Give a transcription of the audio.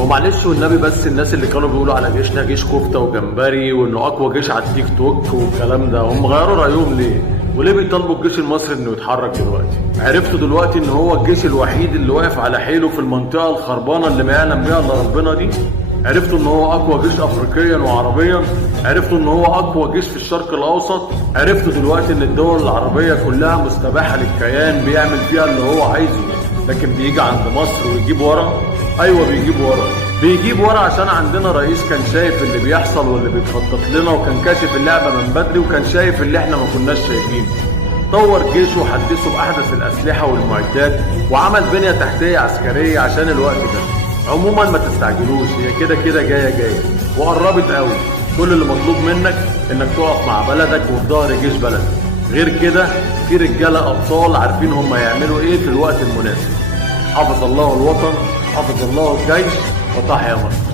هو معلش والنبي، بس الناس اللي كانوا بيقولوا على جيشنا جيش كفته وجمبري وانه اقوى جيش على التيك توك والكلام ده، هم غيروا رايهم ليه؟ وليه بيطالبوا الجيش المصري انه يتحرك دلوقتي؟ عرفتوا دلوقتي ان هو الجيش الوحيد اللي واقف على حيله في المنطقه الخربانه اللي ما يعلم بيها الا ربنا دي؟ عرفتوا ان هو اقوى جيش افريقيا وعربيا؟ عرفتوا ان هو اقوى جيش في الشرق الاوسط؟ عرفتوا دلوقتي ان الدول العربيه كلها مستباحه للكيان بيعمل فيها اللي هو عايزه، لكن بيجي عند مصر ويجيب ورا؟ ايوه بيجيب ورا عشان عندنا رئيس كان شايف اللي بيحصل واللي بيتخطط لنا، وكان كاشف اللعبه من بدري، وكان شايف اللي احنا ما كناش شايفينه. طور جيشه وحدثه باحدث الاسلحه والمعدات، وعمل بنيه تحتيه عسكريه عشان الوقت ده. عموما ما تستعجلوش، هي كده كده جايه وقربت قوي. كل اللي مطلوب منك انك تقف مع بلدك وفي ظهر جيش بلدك. غير كده في رجاله ابطال عارفين هم يعملوا ايه في الوقت المناسب. حفظ الله الوطن، حفظ الله الجيش، وتحيا مصر.